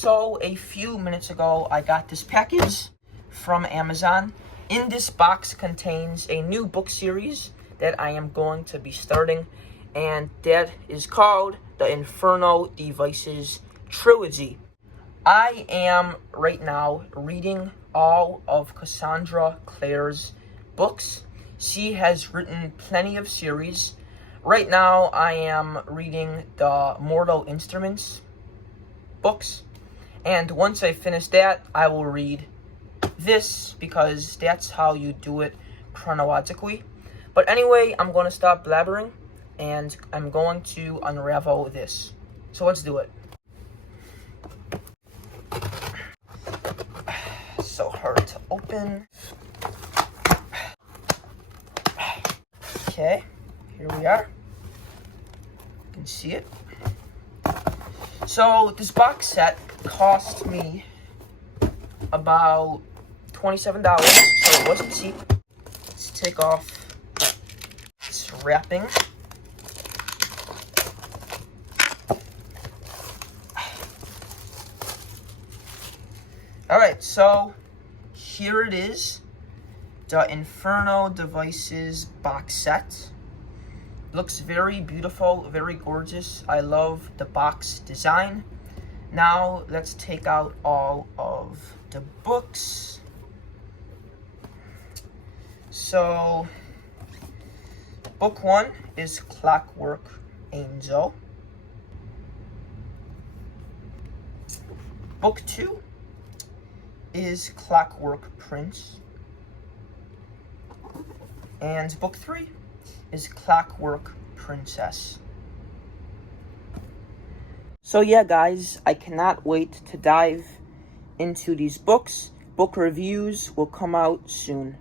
So a few minutes ago, I got this package from Amazon. In this box contains a new book series that I am going to be starting, and that is called the Infernal Devices Trilogy. I am right now reading all of Cassandra Clare's books. She has written plenty of series. Right now, I am reading the Mortal Instruments books. And once I finish that, I will read this, because that's how you do it chronologically. But anyway, I'm going to stop blabbering, and I'm going to unravel this. So let's do it. So hard to open. Okay, here we are. You can see it. So this box set cost me about $27, so it wasn't cheap. Let's take off this wrapping. Alright, so here it is, the Infernal Devices box set. Looks very beautiful, very gorgeous. I love the box design. Now let's take out all of the books. So book 1 is Clockwork Angel. Book 2 is Clockwork Prince. And book 3 is Clockwork Princess. So yeah, guys, I cannot wait to dive into these books. Book reviews will come out soon.